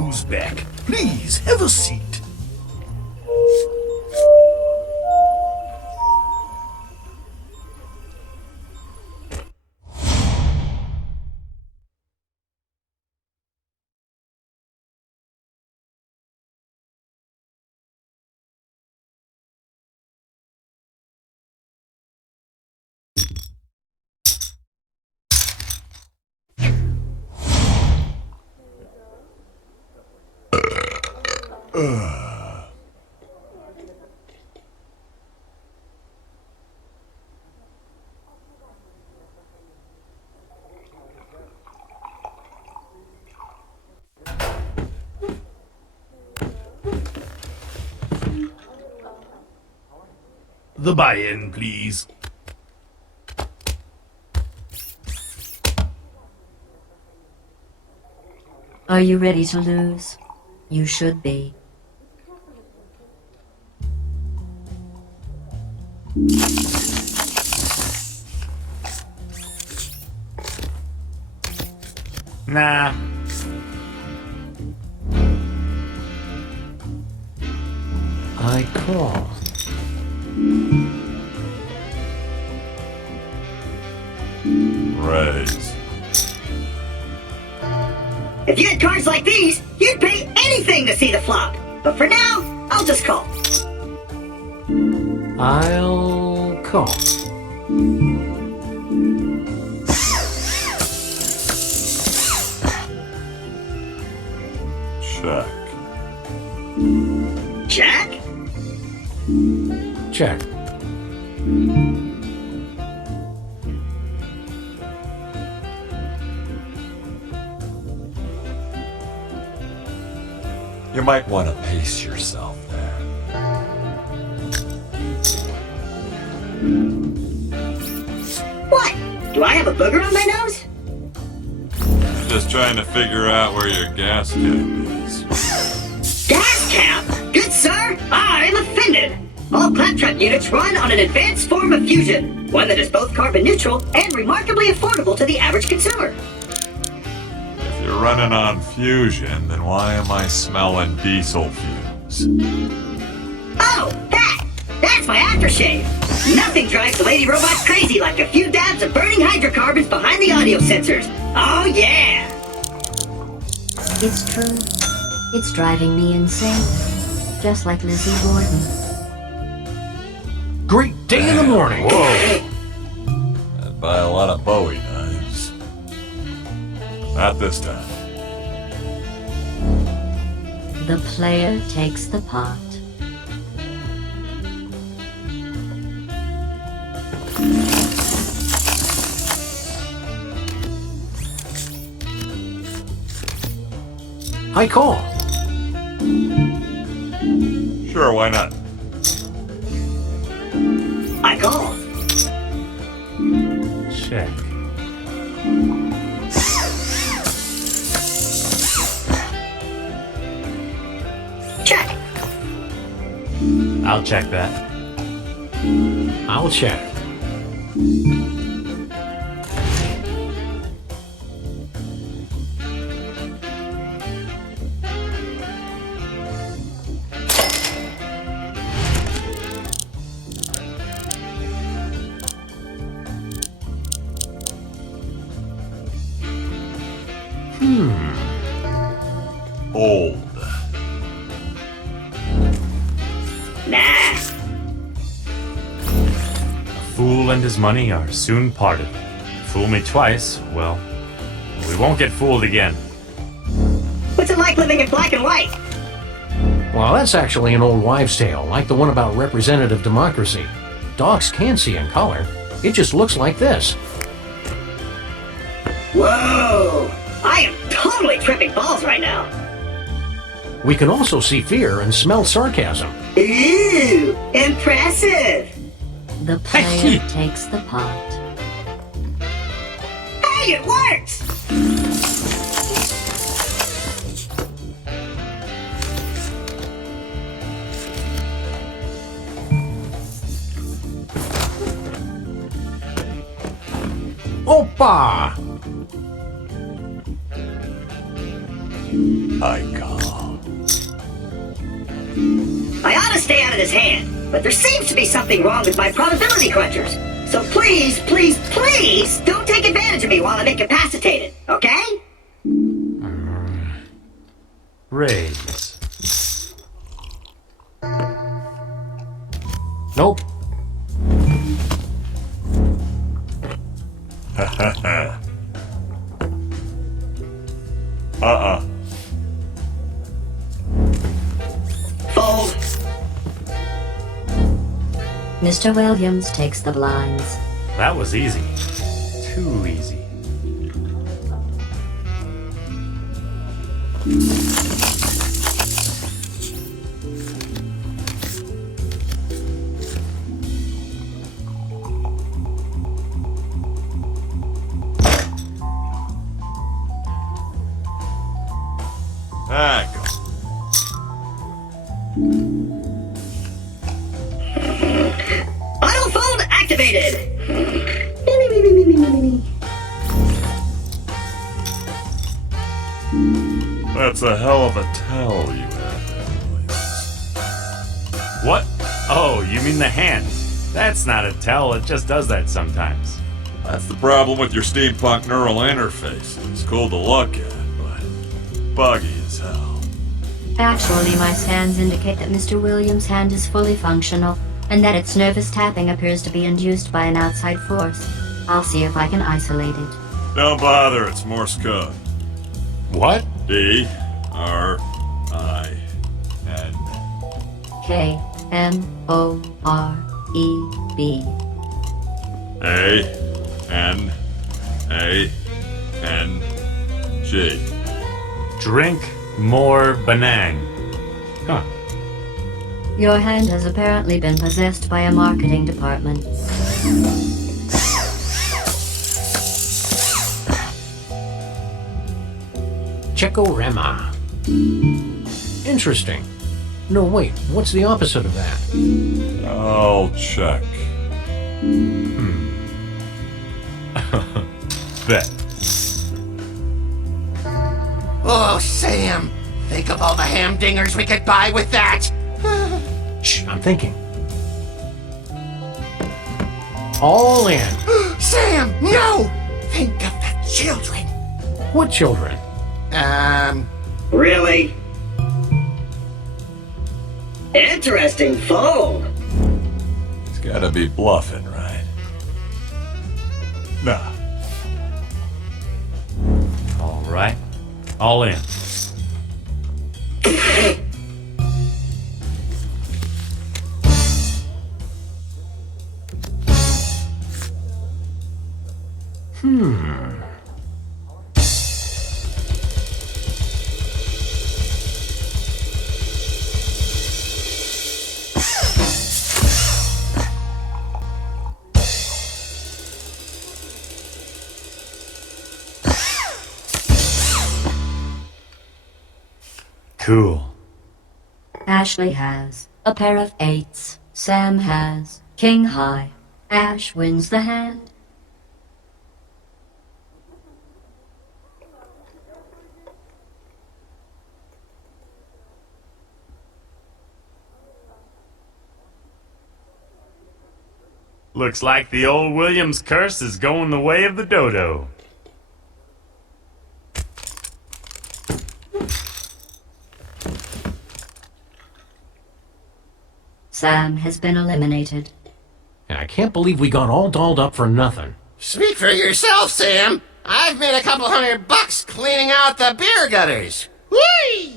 who's back. Please, have a seat. The buy-in, please. Are you ready to lose? You should be. Nah. I call. Raise. If you had cards like these, you'd pay anything to see the flop. But for now, I'll just call. I'll call. Check. Jack? Check. You might want to pace yourself there. What? Do I have a booger on my nose? Just trying to figure out where your gas cap is. Gas cap? Good sir, I'm offended. All claptrap units run on an advanced form of fusion, one that is both carbon neutral and remarkably affordable to the average consumer. If you're running on fusion, then why am I smelling diesel fumes? Oh, that's my aftershave. Nothing drives the lady robots crazy like a few dabs of burning hydrocarbons behind the audio sensors. Oh yeah! It's true. It's driving me insane. Just like Lizzie Borden. Great day in the morning. Whoa! I'd buy a lot of Bowie knives. Not this time. The player takes the pot. I call. Sure, why not? I call. Check. Check. I'll check that. I'll check. Old. Nah. A fool and his money are soon parted. Fool me twice, well, we won't get fooled again. What's it like living in black and white? Well, that's actually an old wives' tale, like the one about representative democracy. Dogs can see in color. It just looks like this. Whoa! I am totally tripping balls right now. We can also see fear and smell sarcasm. Ooh, impressive. The player takes the pot. Hey, it works! Opa! I call. I ought to stay out of this hand, but there seems to be something wrong with my probability crunchers. So please, please, please don't take advantage of me while I'm incapacitated, okay? Raise. Nope. Fold. Mr. Williams takes the blinds. That was easy. Too easy. I call. Auto fold activated. That's a hell of a tell you have there, Williams. What? Oh, you mean the hand? That's not a tell, it just does that sometimes. That's the problem with your steampunk neural interface. It's cool to look at, but buggy as hell. Actually, my scans indicate that Mr. Williams' hand is fully functional, and that its nervous tapping appears to be induced by an outside force. I'll see if I can isolate it. Don't bother, it's Morse code. What? D-R-I-N. K-M-O-R-E-B. A-N-A-N-G. Drink more Benang. Huh. Your hand has apparently been possessed by a marketing department. Chekorema. Interesting. No, wait, what's the opposite of that? I'll check. Bet. Oh, Sam! Think of all the hamdingers we could buy with that! Shh, I'm thinking. All in. Sam, no! Think of the children! What children? Really? Interesting fold. He's gotta be bluffing, right? Nah. All right. All in. Cool. Ashley has a pair of eights. Sam has king high. Ash wins the hand. Looks like the old Williams curse is going the way of the dodo. Sam has been eliminated. And I can't believe we got all dolled up for nothing. Speak for yourself, Sam! I've made a couple $100 cleaning out the beer gutters! Whee!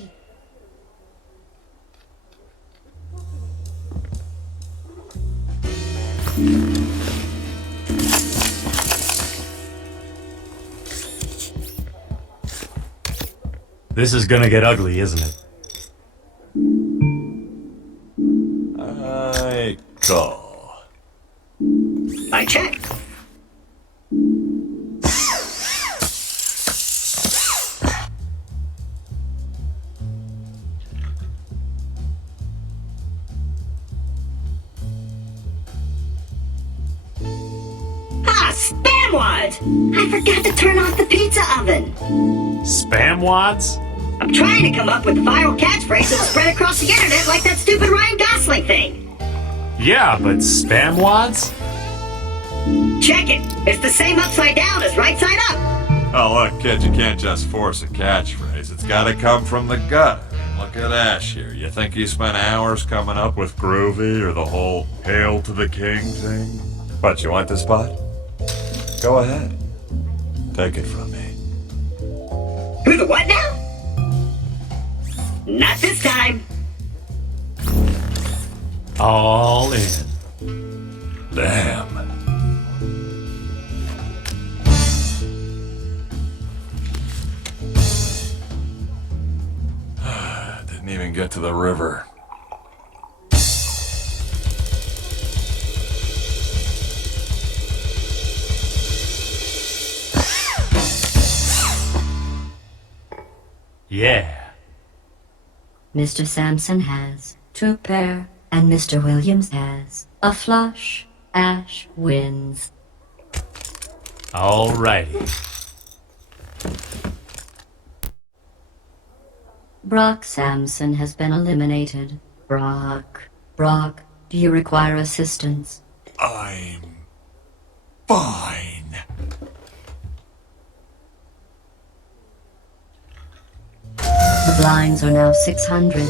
This is gonna get ugly, isn't it? I call. I check. Ah, spam wad! I forgot to turn off the pizza oven. Spam wads? I'm trying to come up with a viral catchphrase that'll spread across the internet like that stupid Ryan Gosling thing. Yeah, but spam wads? Check it. It's the same upside down as right side up. Oh, look, kid, you can't just force a catchphrase. It's gotta come from the gut. Look at Ash here. You think he spent hours coming up with Groovy or the whole Hail to the King thing? What, you want this spot? Go ahead. Take it from me. Who the what now? Not this time. All in. Damn. Didn't even get to the river. Yeah. Mr. Sampson has two pair, and Mr. Williams has a flush. Ash wins. Alrighty. Brock Sampson has been eliminated. Brock, do you require assistance? I'm fine. The blinds are now 600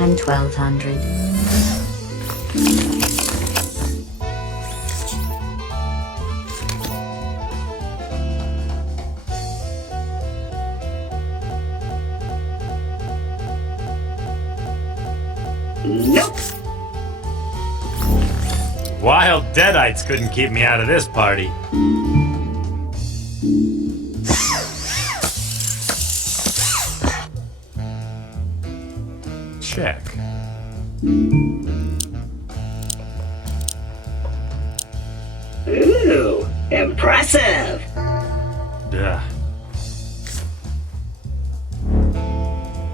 and 1200. Nope. Wild deadites couldn't keep me out of this party. Check. Ooh, impressive. Duh.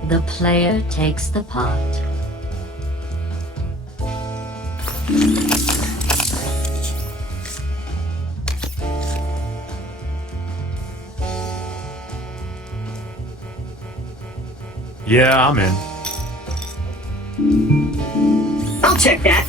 The player takes the pot. Yeah, I'm in. I'll check that.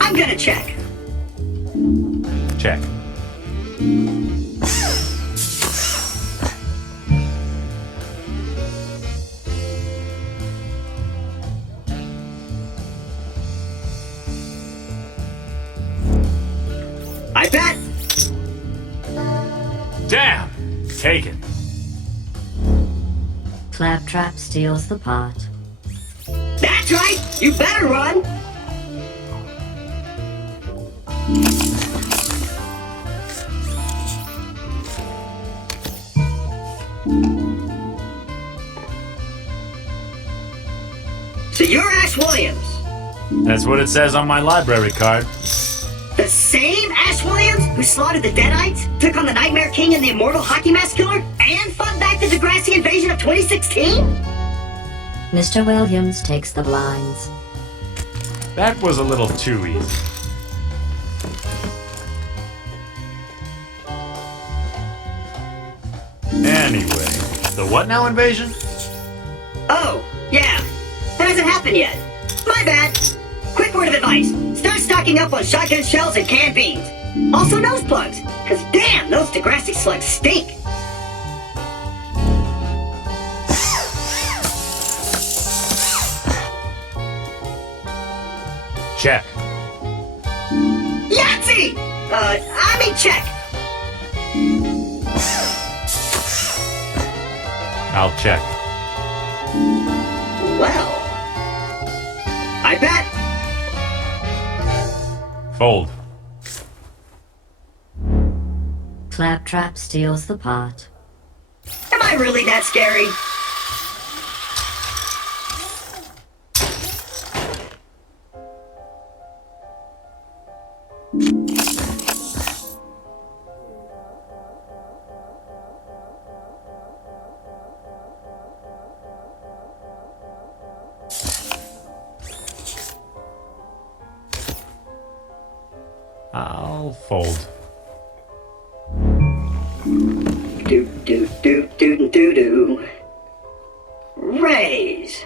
I'm gonna check. Check. I bet. Damn! Taken. Claptrap steals the pot. That's right. You better run. So you're Ash Williams. That's what it says on my library card. The same Ash Williams who slaughtered the Deadites, took on the Nightmare King and the Immortal Hockey Mask Killer, and fought back the Degrassi invasion of 2016? Mr. Williams takes the blinds. That was a little too easy. Anyway, the what now invasion? Oh, yeah. That hasn't happened yet. My bad. Quick word of advice. Start stocking up on shotgun shells and canned beans. Also nose plugs, because damn, those Degrassi slugs stink. Check. Yahtzee! I mean check. I'll check. Well, I bet. Fold. Claptrap steals the pot. Am I really that scary? I'll fold. Do do do do do do. Raise.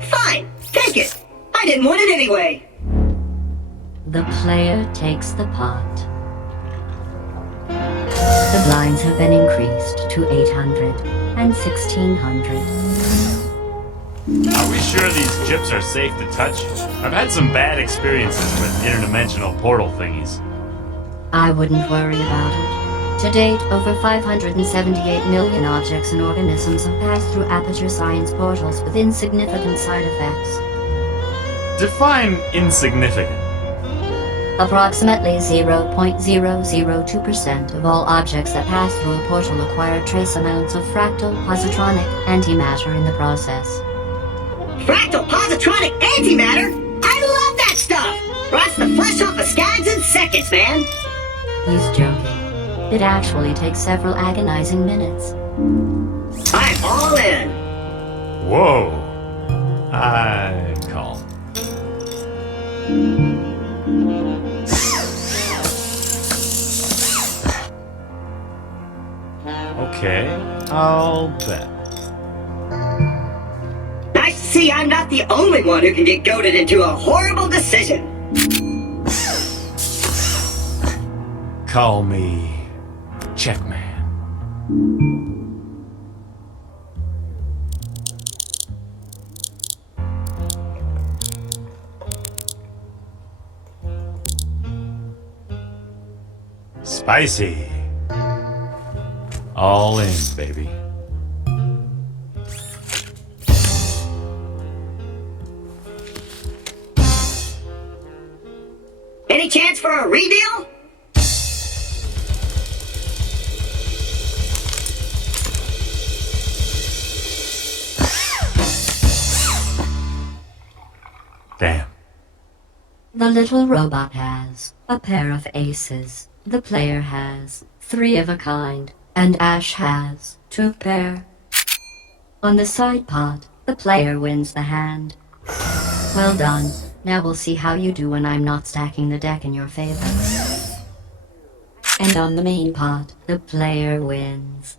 Fine, take it. I didn't want it anyway. The player takes the pot. The blinds have been increased to 800 and 1600. Are we sure these chips are safe to touch? I've had some bad experiences with interdimensional portal thingies. I wouldn't worry about it. To date, over 578 million objects and organisms have passed through Aperture Science portals with insignificant side effects. Define insignificant. Approximately 0.002% of all objects that pass through a portal acquire trace amounts of fractal positronic antimatter in the process. Fractal positronic antimatter? I love that stuff! Rots the flesh off of skags in seconds, man! He's joking. It actually takes several agonizing minutes. I'm all in! Whoa. I call. Okay, I'll bet. Nice to see I'm not the only one who can get goaded into a horrible decision. Call me Checkman. Spicy. All in, baby. Any chance for a redeal? Damn. The little robot has a pair of aces. The player has 3 of a kind. And Ash has 2 pair. On the side pot, the player wins the hand. Well done. Now we'll see how you do when I'm not stacking the deck in your favor. And on the main pot, the player wins.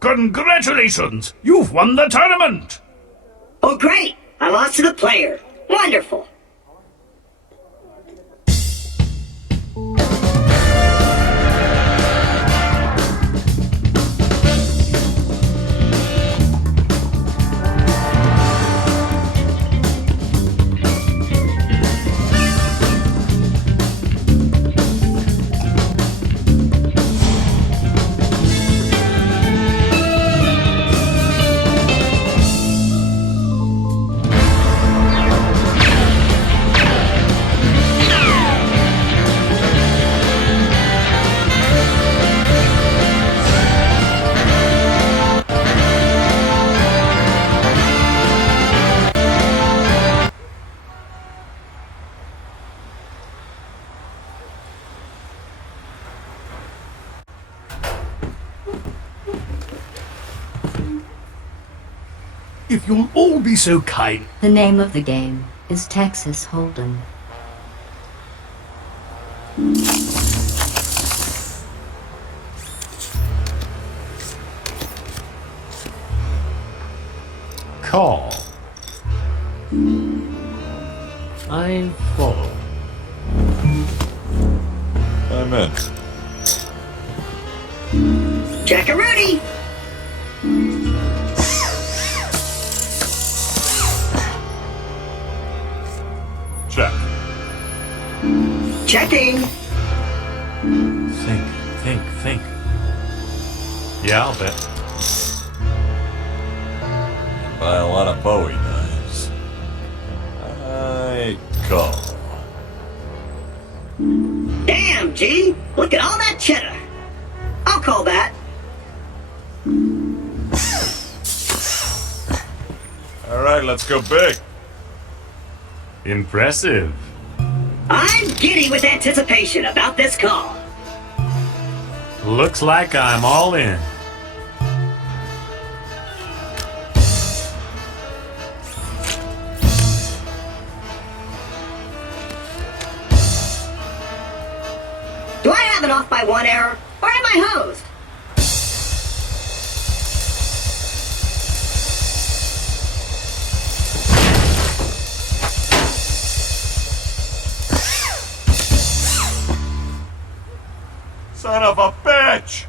Congratulations! You've won the tournament! Oh great! I lost to the player. Wonderful! If you'll all be so kind. The name of the game is Texas Hold'em. Call. I fold. I'm in. Jackaroonie! Check. Checking! Think. Yeah, I'll bet. And buy a lot of Bowie knives. I call. Damn, G! Look at all that cheddar! I'll call that. All right. Alright, let's go big. Impressive. I'm giddy with anticipation about this call. Looks like I'm all in. Do I have an off by one error, or am I hosed? Son of a bitch!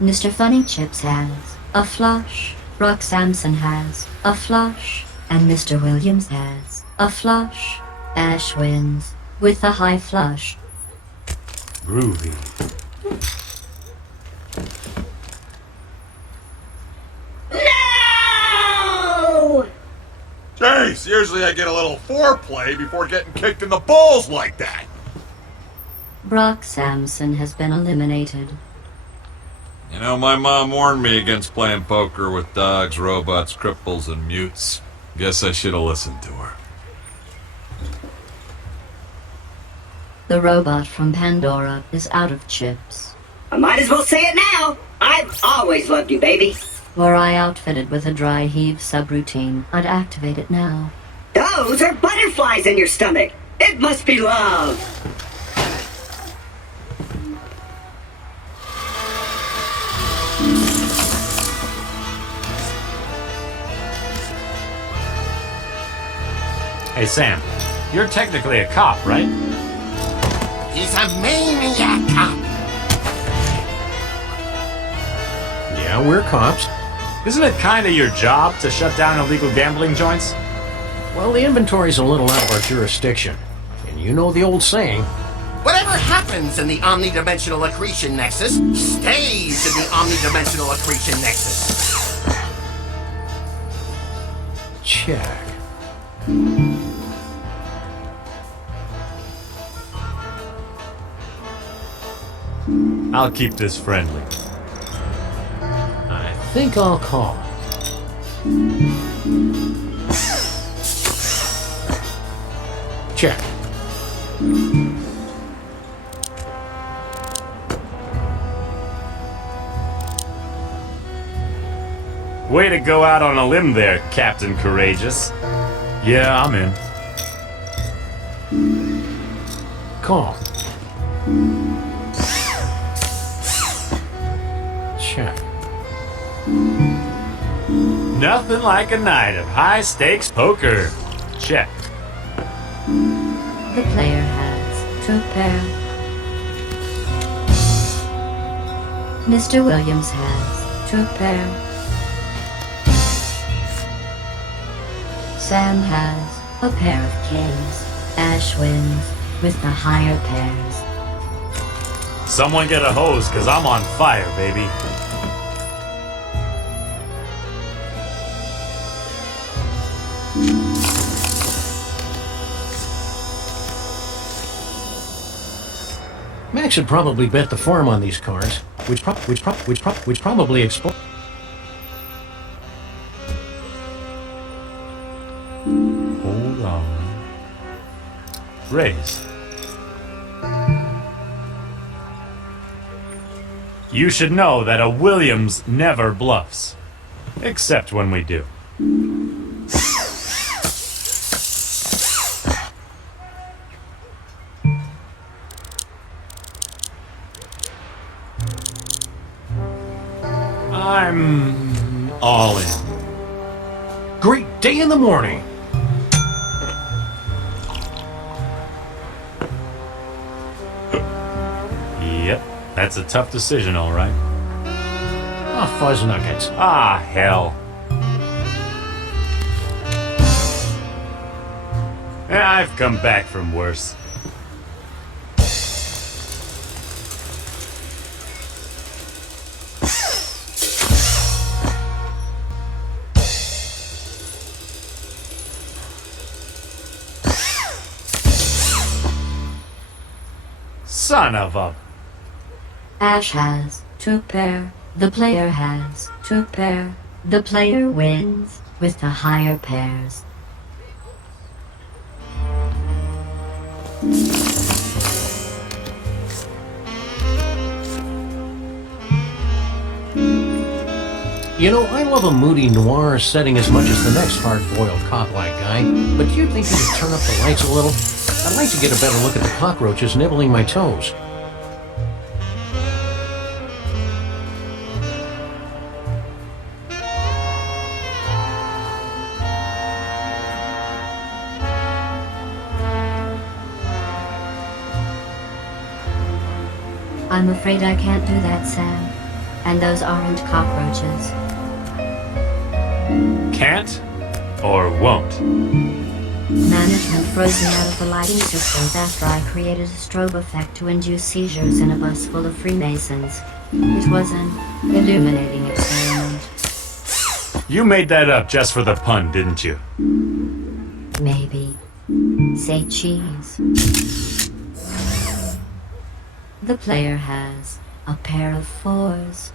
Mr. Funny Chips has a flush. Brock Samson has a flush. And Mr. Williams has a flush. Ash wins with a high flush. Groovy. No! Jeez, usually I get a little foreplay before getting kicked in the balls like that. Brock Samson has been eliminated. You know, my mom warned me against playing poker with dogs, robots, cripples, and mutes. Guess I should have listened to her. The robot from Pandora is out of chips. I might as well say it now. I've always loved you, baby. Were I outfitted with a dry heave subroutine, I'd activate it now. Those are butterflies in your stomach. It must be love. Hey, Sam. You're technically a cop, right? He's a maniac cop. Yeah, we're cops. Isn't it kind of your job to shut down illegal gambling joints? Well, the inventory's a little out of our jurisdiction. And you know the old saying, Whatever happens in the omnidimensional accretion nexus stays in the omnidimensional accretion nexus. check. I'll keep this friendly. I think I'll call. Check. Way to go out on a limb there, Captain Courageous. Yeah, I'm in. Call. Check. Nothing like a night of high-stakes poker. Check. The player has two pair. Mr. Williams has two pair. Sam has a pair of kings. Ash wins with the higher pairs. Someone get a hose, cause I'm on fire, baby. Max should probably bet the farm on these cars, which probably expose. Hold on. Raise. You should know that a Williams never bluffs. Except when we do. I'm all in. Great day in the morning. Yep, that's a tough decision, all right. Ah, fuzz nuggets. Ah, hell. Yeah, I've come back from worse. Son of a... Ash has two pair. The player has two pair. The player wins with the higher pairs. You know, I love a moody noir setting as much as the next hard-boiled cop-like guy, but do you think you could turn up the lights a little? I'd like to get a better look at the cockroaches nibbling my toes. I'm afraid I can't do that, Sam. And those aren't cockroaches. Can't or won't? Management froze me out of the lighting systems after I created a strobe effect to induce seizures in a bus full of Freemasons. It was an illuminating experiment. You made that up just for the pun, didn't you? Maybe. Say cheese. The player has a pair of 4s.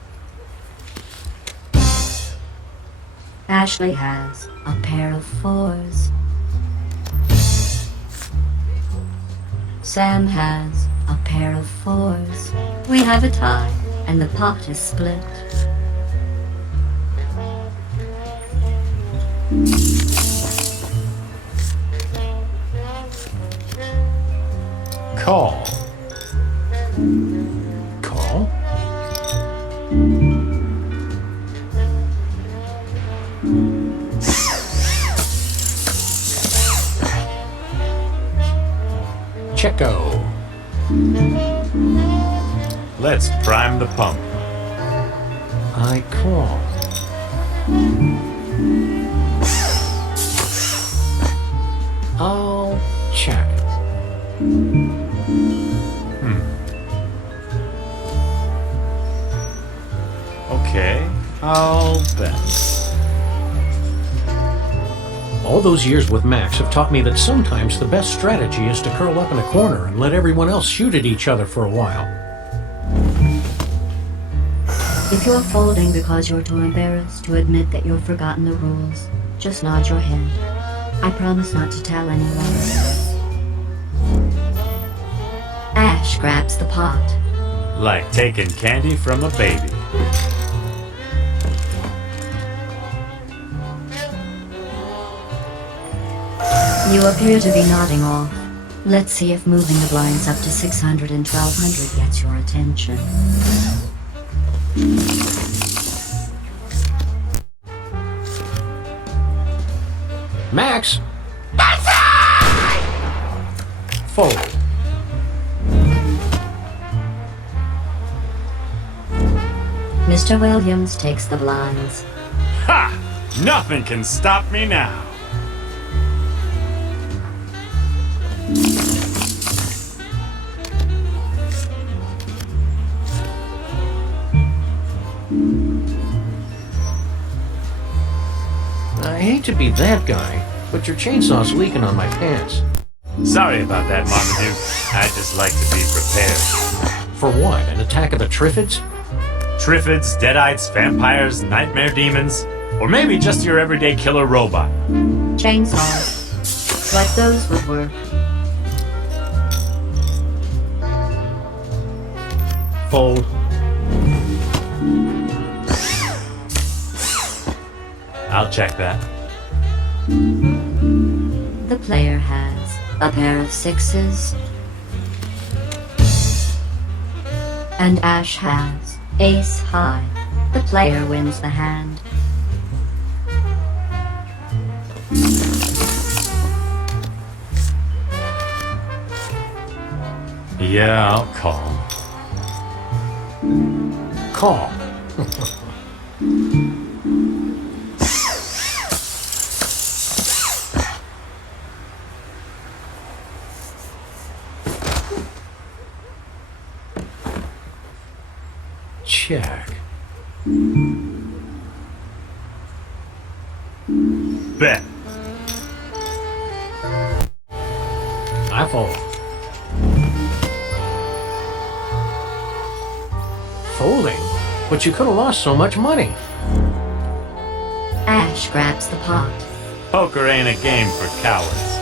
Ashley has a pair of 4s. Sam has a pair of 4s. We have a tie, and the pot is split. Call. Call? Checo. Let's prime the pump. I call. I'll check. Okay, I'll bet. All those years with Max have taught me that sometimes the best strategy is to curl up in a corner and let everyone else shoot at each other for a while. If you're folding because you're too embarrassed to admit that you've forgotten the rules, just nod your head. I promise not to tell anyone. Ash grabs the pot. Like taking candy from a baby. You appear to be nodding off. Let's see if moving the blinds up to 600 and 1200 gets your attention. Max! Fold. Mr. Williams takes the blinds. Ha! Nothing can stop me now. I hate to be that guy, but your chainsaw's leaking on my pants. Sorry about that, Marmaduke. I just like to be prepared. For what? An attack of the Triffids? Triffids, Deadites, vampires, nightmare demons, or maybe just your everyday killer robot. Chainsaws. Like those would work. Fold. I'll check that. The player has a pair of 6s. And Ash has ace high. The player wins the hand. Yeah, I'll call. Call. Check. Bet. I fold. Folding? But you could have lost so much money. Ash grabs the pot. Poker ain't a game for cowards.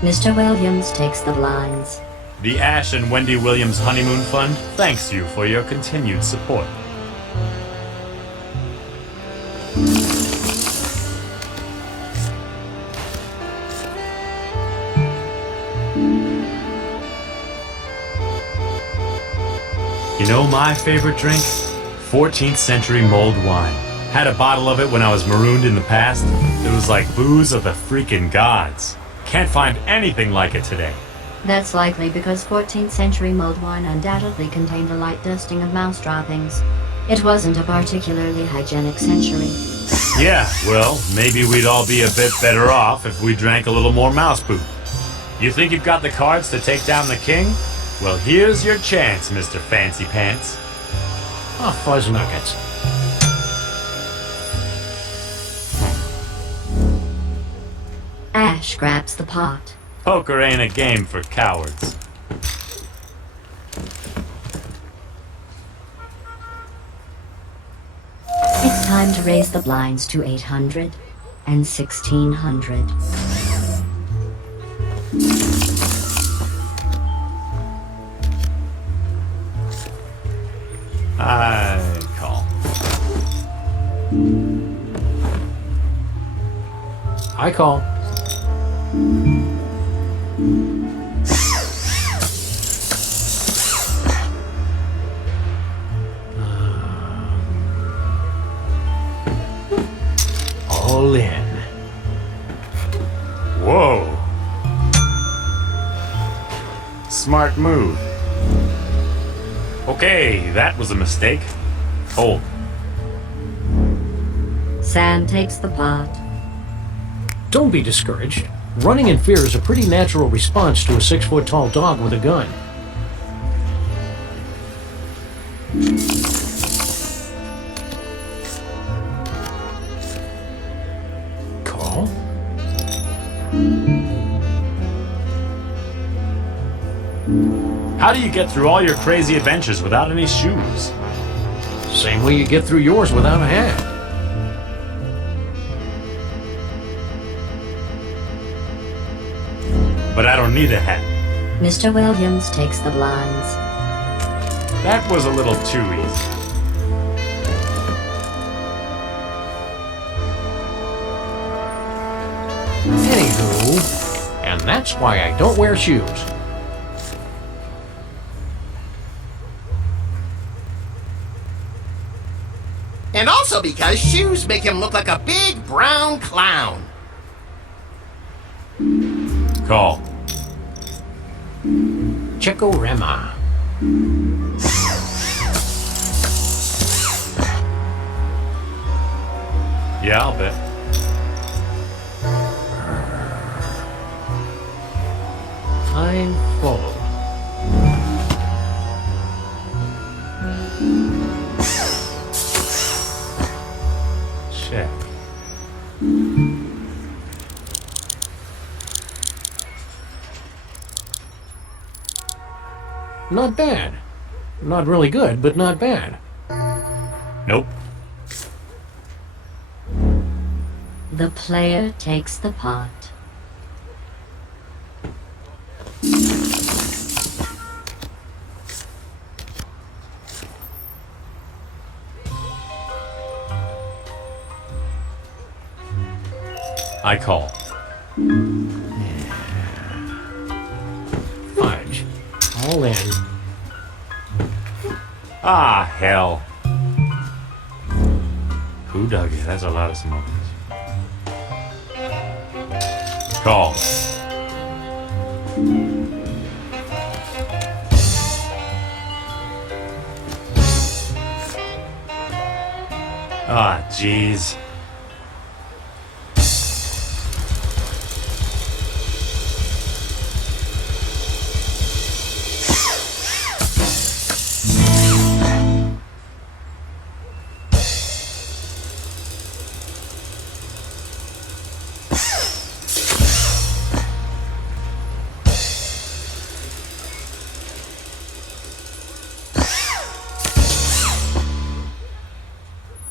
Mr. Williams takes the blinds. The Ash and Wendy Williams Honeymoon Fund thanks you for your continued support. You know my favorite drink? 14th century mulled wine. Had a bottle of it when I was marooned in the past. It was like booze of the freaking gods. Can't find anything like it today. That's likely because 14th century mulled wine undoubtedly contained a light dusting of mouse droppings. It wasn't a particularly hygienic century. Yeah, well, maybe we'd all be a bit better off if we drank a little more mouse poop. You think you've got the cards to take down the king? Well, here's your chance, Mr. Fancy Pants. Oh, fuzz nuggets. Ash grabs the pot. Poker ain't a game for cowards. It's time to raise the blinds to 800 and 1600. I call. I call. All in. Whoa. Smart move. Okay, that was a mistake. Fold. Sam takes the pot. Don't be discouraged. Running in fear is a pretty natural response to a 6-foot-tall dog with a gun. Call? How do you get through all your crazy adventures without any shoes? Same way you get through yours without a hat. But I don't need a hat. Mr. Williams takes the blinds. That was a little too easy. Anywho, and that's why I don't wear shoes. And also because shoes make him look like a big brown clown. Call. Checorema. Yeah, I'll bet. I fold. Check. Not bad. Not really good, but not bad. Nope. The player takes the pot. I call. Fudge. All in. Ah, hell. Who dug it? That's a lot of smoke. Call. Ah, jeez.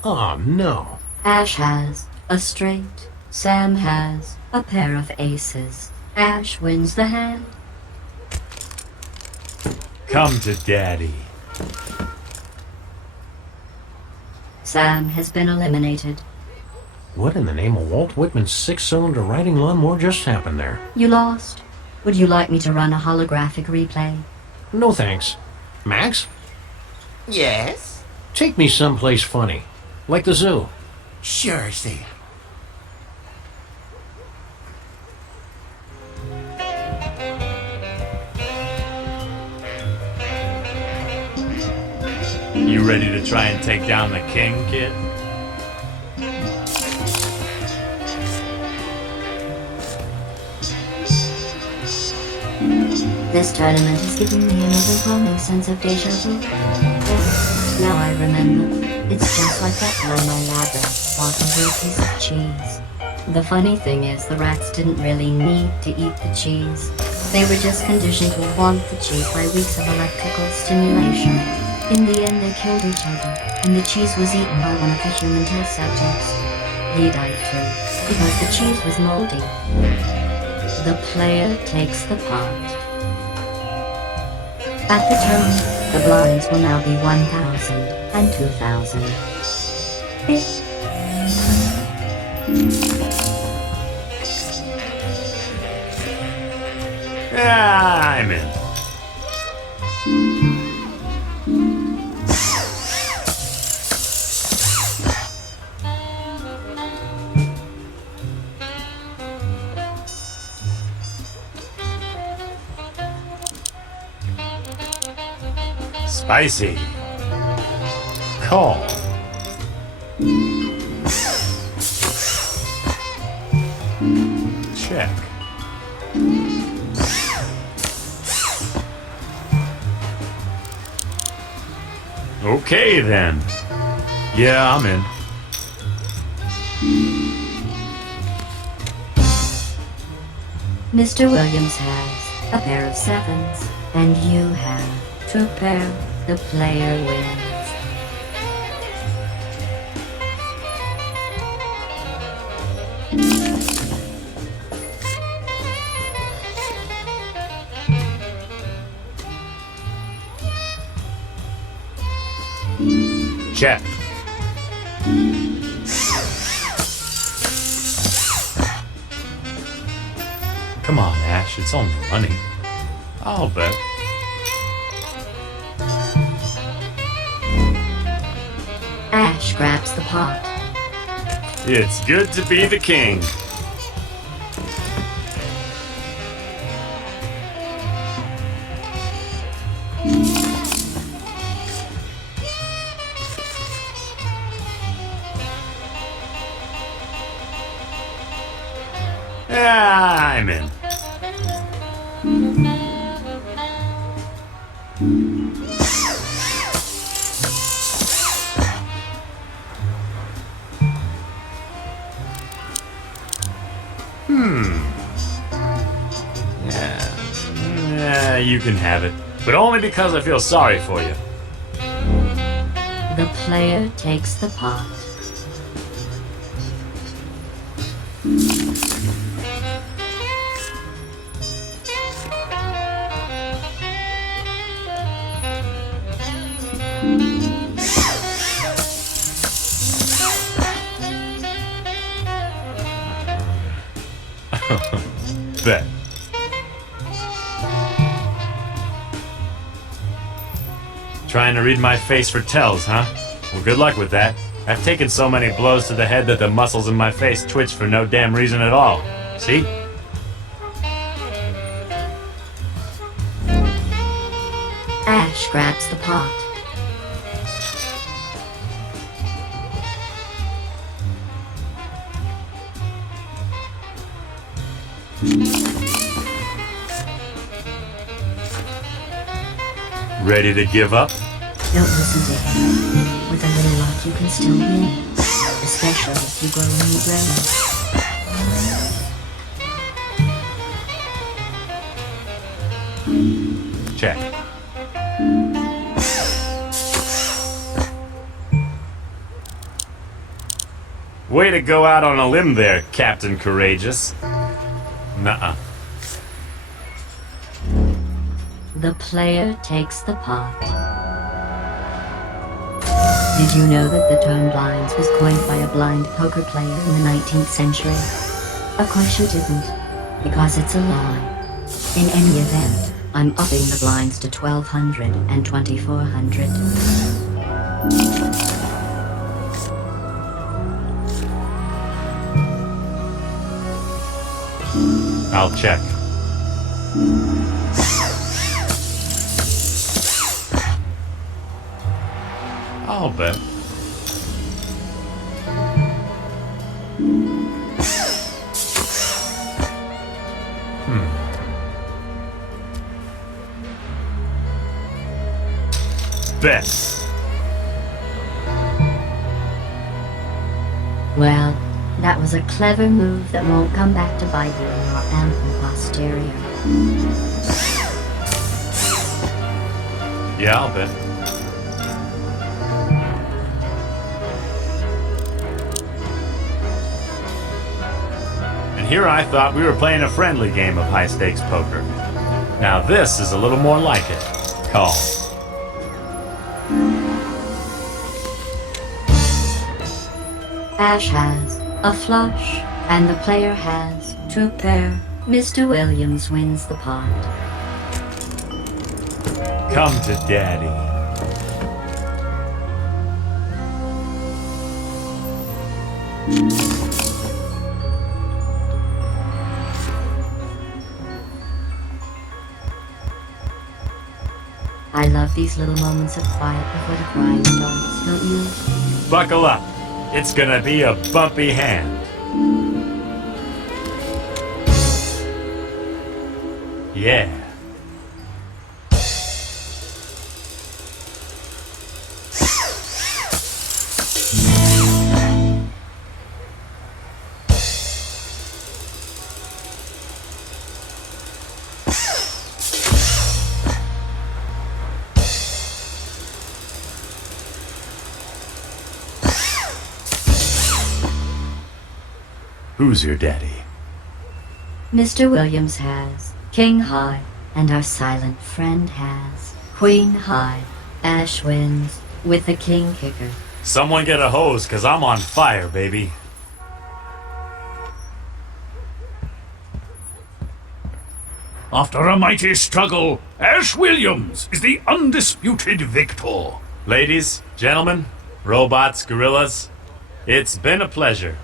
Oh, no. Ash has a straight. Sam has a pair of aces. Ash wins the hand. Come to daddy. Sam has been eliminated. What in the name of Walt Whitman's six-cylinder riding lawnmower just happened there? You lost. Would you like me to run a holographic replay? No thanks. Max, Yes? take me someplace funny. Like the zoo. Sure, Sam. You ready to try and take down the king, kid? This tournament has given me an overwhelming sense of deja vu. Oh, now I remember. It's just like that time my lab rat walked over a piece of cheese. The funny thing is, the rats didn't really need to eat the cheese. They were just conditioned to want the cheese by weeks of electrical stimulation. In the end, they killed each other, and the cheese was eaten by one of the human test subjects. He died too, because the cheese was moldy. The player takes the pot. At the turn, the blinds will now be 1,000 and 2,000. I'm in. Spicy. Call. Check. Okay then. Yeah, I'm in. Mr. Williams has a pair of sevens, and you have two pair. The player wins. Check. Come on, Ash, it's only money. I'll bet. Ash grabs the pot. It's good to be the king. I'm in. Yeah, you can have it. But only because I feel sorry for you. The player takes the pot. Bet. Trying to read my face for tells, huh? Well, good luck with that. I've taken so many blows to the head that the muscles in my face twitch for no damn reason at all. See? Ash grabs the pot. Ready to give up? Don't listen to him. With a little luck, you can still win. Especially if you grow a new brain. Check. Way to go out on a limb there, Captain Courageous. Nuh-uh. The player takes the pot. Did you know that the term blinds was coined by a blind poker player in the 19th century? Of course you didn't, because it's a lie. In any event, I'm upping the blinds to 1,200 and 2,400. I'll check. I'll bet. Bet. Well, that was a clever move that won't come back to bite you in your ample posterior. Yeah, I'll bet. And here I thought we were playing a friendly game of high-stakes poker. Now this is a little more like it. Call. Ash has a flush, and the player has two pair. Mr. Williams wins the pot. Come to daddy. I love these little moments of quiet before the crying starts, don't you? Buckle up. It's gonna be a bumpy hand. Yeah. Who's your daddy? Mr. Williams has King High, and our silent friend has Queen High. Ash wins with the King Kicker. Someone get a hose, cause I'm on fire, baby. After a mighty struggle, Ash Williams is the undisputed victor. Ladies, gentlemen, robots, gorillas, it's been a pleasure.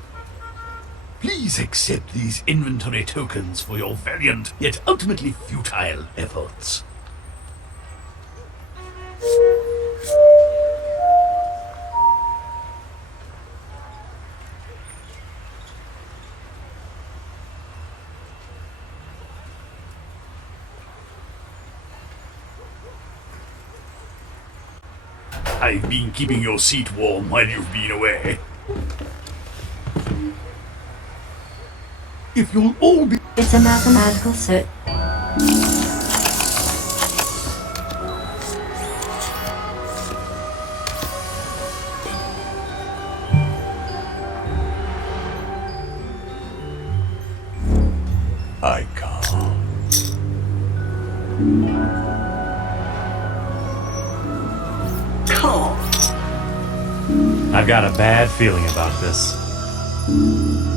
Please accept these inventory tokens for your valiant yet ultimately futile efforts. I've been keeping your seat warm while you've been away. If you'll all be... It's a mathematical cert. I call. Call. I've got a bad feeling about this.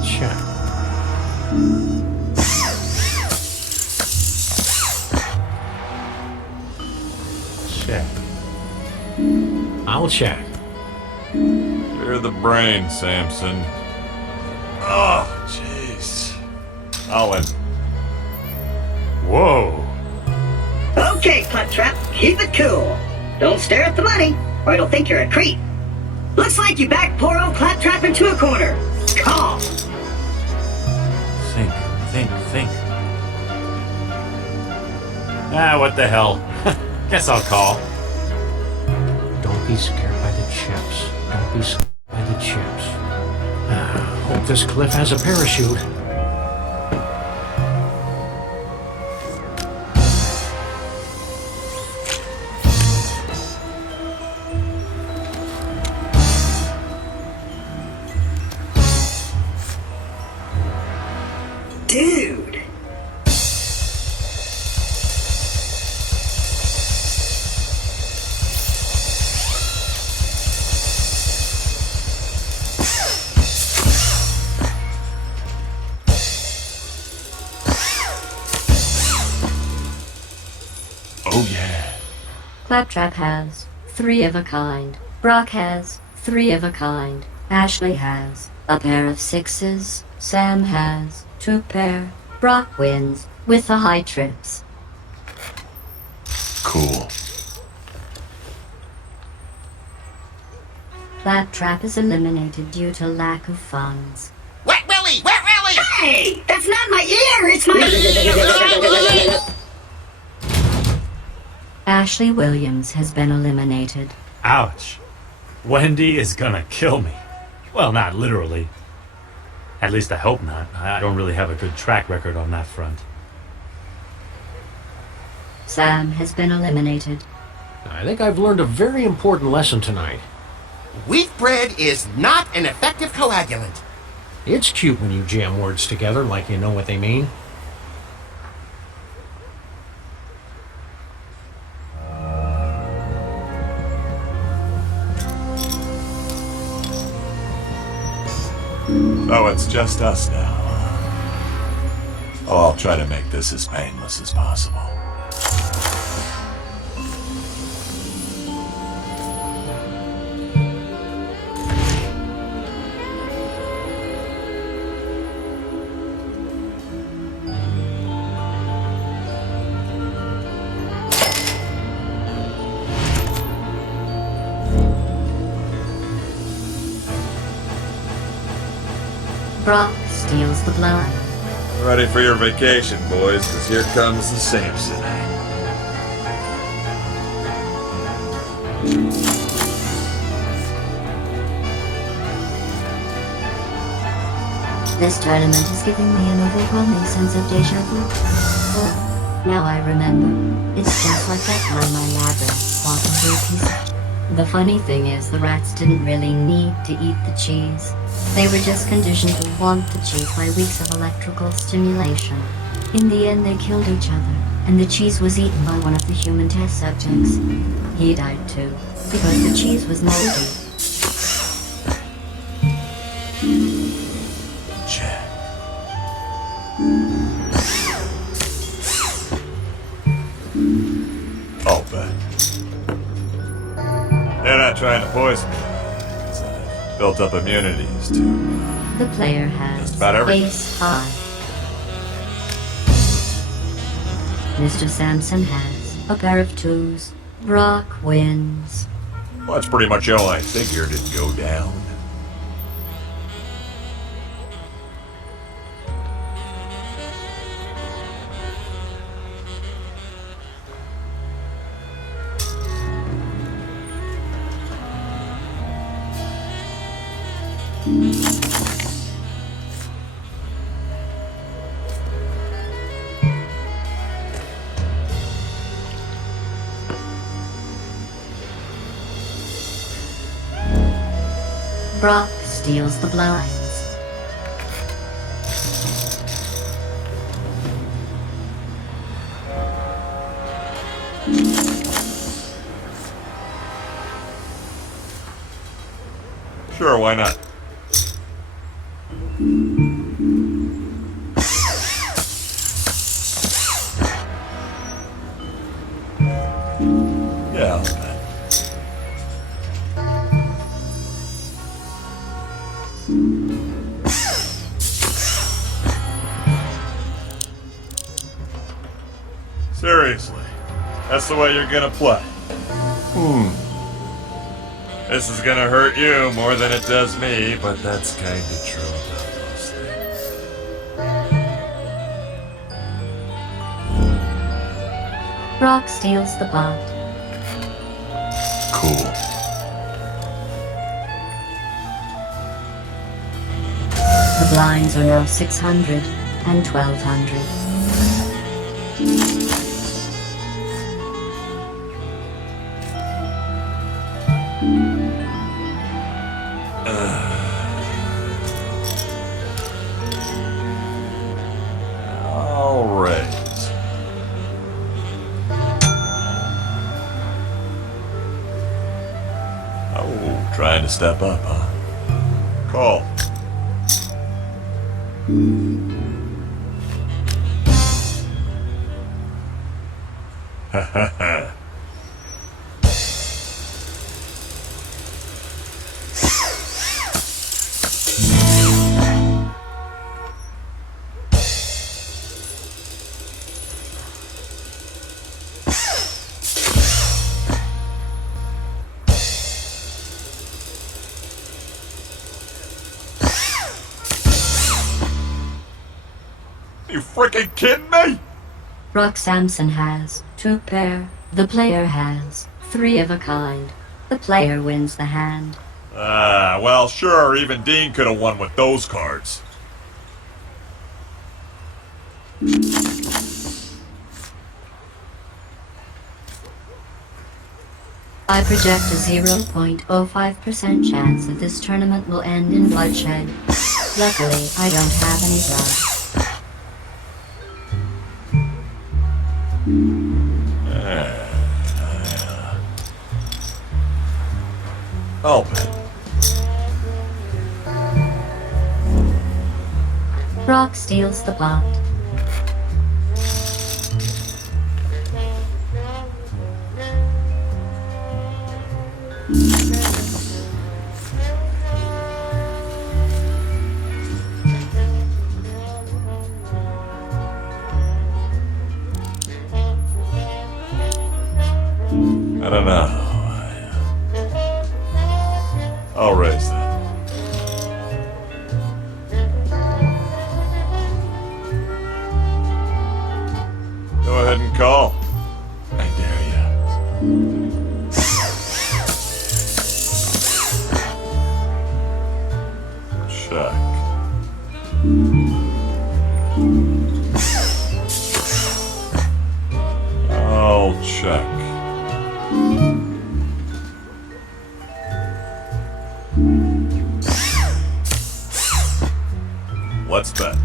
Check. Check. I'll check. Clear the brain, Samson. Oh, jeez. Owen. Whoa. Okay, Claptrap, keep it cool. Don't stare at the money, or it'll think you're a creep. Looks like you backed poor old Claptrap into a corner. Call. Think. Ah, what the hell. Guess I'll call. Don't be scared by the chips. Don't be scared by the chips. Hope this cliff has a parachute. Oh yeah. Claptrap has 3 of a kind. Brock has 3 of a kind. Ashley has a pair of 6s. Sam has 2 pair. Brock wins with the high trips. Cool. Claptrap is eliminated due to lack of funds. Wet Willie! Wet Willie! Hey, that's not my ear, it's my... Ashley Williams has been eliminated. Ouch. Wendy is gonna kill me. Well, not literally. At least I hope not. I don't really have a good track record on that front. Sam has been eliminated. I think I've learned a very important lesson tonight. Wheat bread is not an effective coagulant. It's cute when you jam words together like you know what they mean. So it's just us now. Oh, I'll try to make this as painless as possible. Brock steals the blind. Ready for your vacation, boys, because here comes the Samsonite. This tournament is giving me an overwhelming sense of deja vu. Oh, now I remember. It's just like that time my labyrinth walked into a piece of... The funny thing is, the rats didn't really need to eat the cheese. They were just conditioned to want the cheese by weeks of electrical stimulation. In the end, they killed each other, and the cheese was eaten by one of the human test subjects. He died too, because the cheese was moldy. Check. Oh, but they're not trying to poison me. Built up immunities to... The player has Just about everything. ace high. Mr. Sampson has a pair of 2s. Brock wins. Well, that's pretty much all I figured it'd go down. Brock steals the blinds. Sure, why not? Yeah, I'll bet. Seriously, that's the way you're gonna play. This is gonna hurt you more than it does me, but that's kinda true about those things. Brock steals the pot. Cool. The blinds are now 600 and 1200. All right. Oh, trying to step up, huh? Call. You freaking kidding me? Rock Samson has 2 pair. The player has 3 of a kind. The player wins the hand. Well, sure, even Dean could have won with those cards. I project a 0.05% chance that this tournament will end in bloodshed. Luckily, I don't have any blood. I'll bet. Rock steals the pot. I don't know. I'll raise that. Go ahead and call. I dare you. Check. I'll check. Let's bet.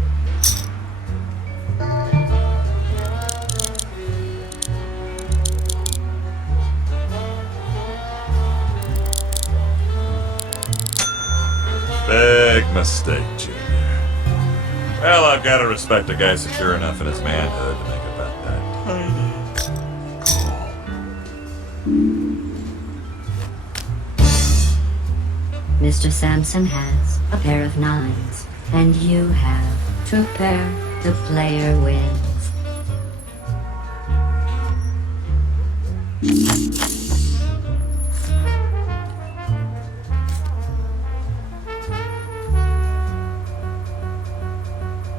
Big mistake, Junior. Well, I've got to respect a guy secure enough in his manhood to make a bet that tiny. Mr. Sampson has a pair of 9s, and you have 2 pair. The player wins.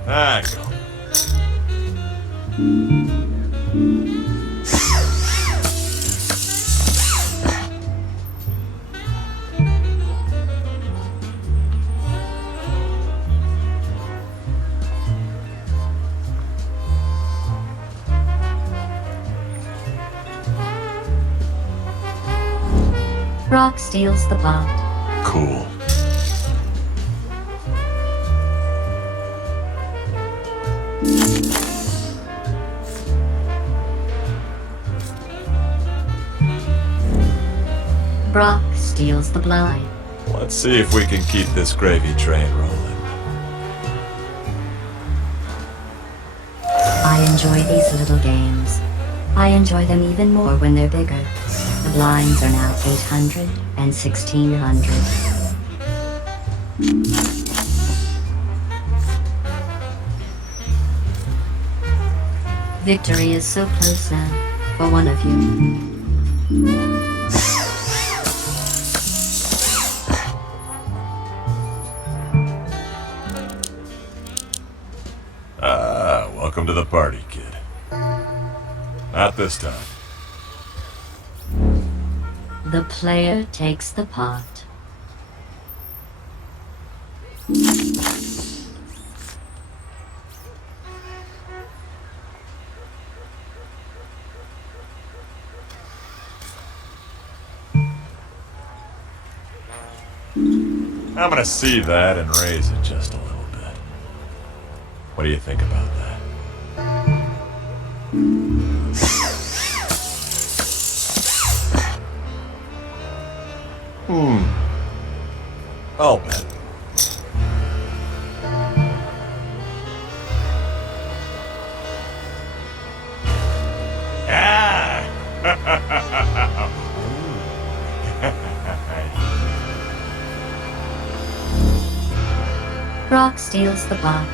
Ah, go. Rock steals the pot. Cool. Brock steals the blind. Let's see if we can keep this gravy train rolling. I enjoy these little games. I enjoy them even more when they're bigger. The blinds are now 800 and 1600. Victory is so close now for one of you. Welcome to the party, kid. Not this time. The player takes the pot. I'm gonna see that and raise it just a little bit. What do you think about that? I'll bet. Ah, Rock steals the pot.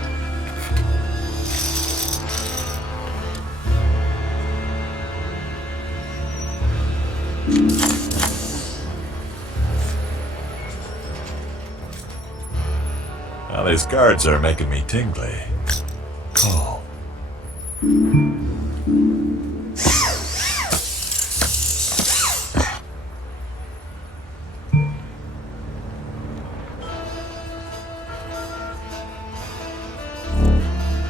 Now these cards are making me tingly. Call.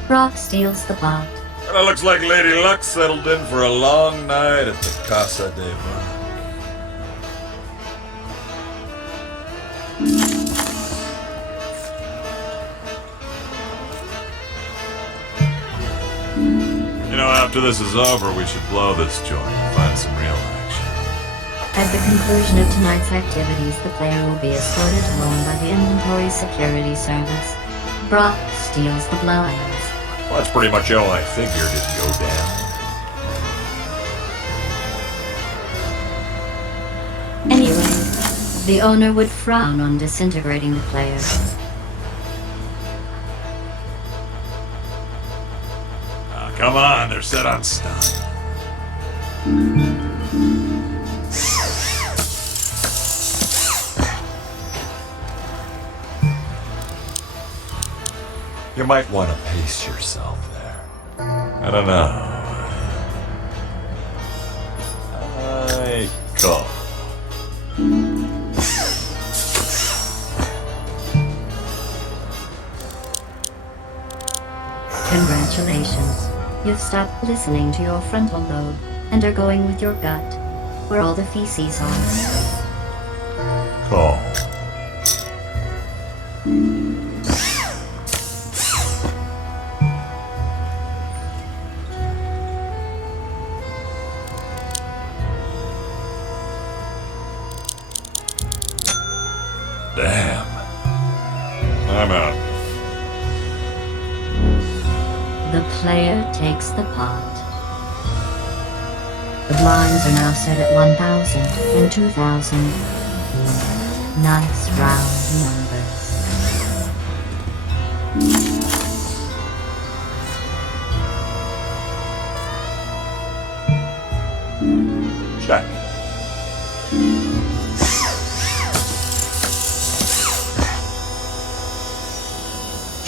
Rock steals the pot. Well, it looks like Lady Luck settled in for a long night at the Casa de Rock. You know, after this is over, we should blow this joint and find some real action. At the conclusion of tonight's activities, the player will be escorted home by the Inventory Security Service. Brock steals the blinds. Well, that's pretty much how I figured it'd go down. Anyway, the owner would frown on disintegrating the player. Come on, they're set on stun. You might want to pace yourself there. I don't know. I go. Congratulations. You've stopped listening to your frontal lobe and are going with your gut, where all the feces are. Call. Damn. I'm out. The player takes the pot. The blinds are now set at 1,000 and 2,000. Nice round numbers. Check.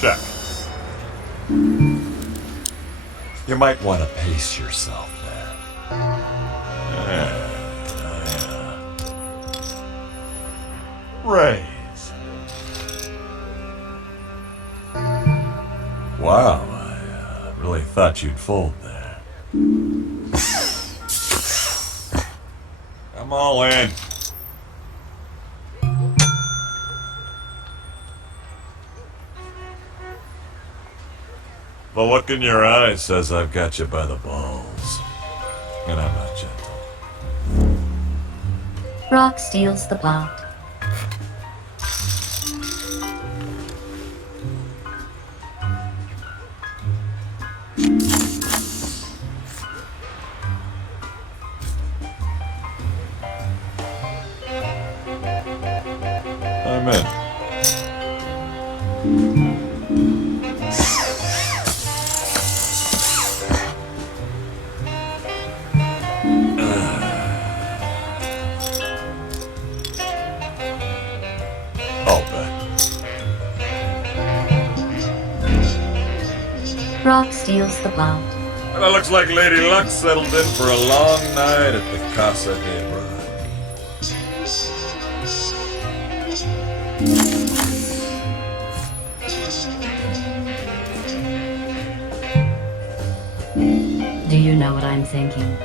Check. You might want to pace yourself there. Raise. Wow, I really thought you'd fold there. I'm all in. The look in your eyes says I've got you by the balls. And I'm not gentle. Rock steals the pot. I'm in. I'll bet. Rock steals the pot. Well, it looks like Lady Luck settled in for a long night at the Casa de Rock. Do you know what I'm thinking?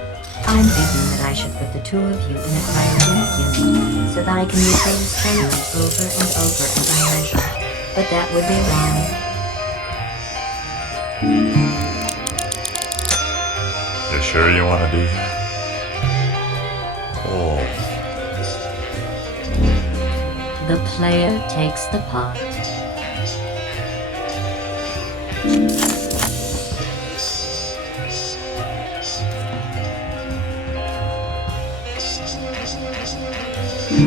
I'm thinking that I should put the two of you in a cryogenic unit so that I can replay this tournament over and over at my leisure. But that would be wrong. You sure you want to do that? Oh. The player takes the pot. This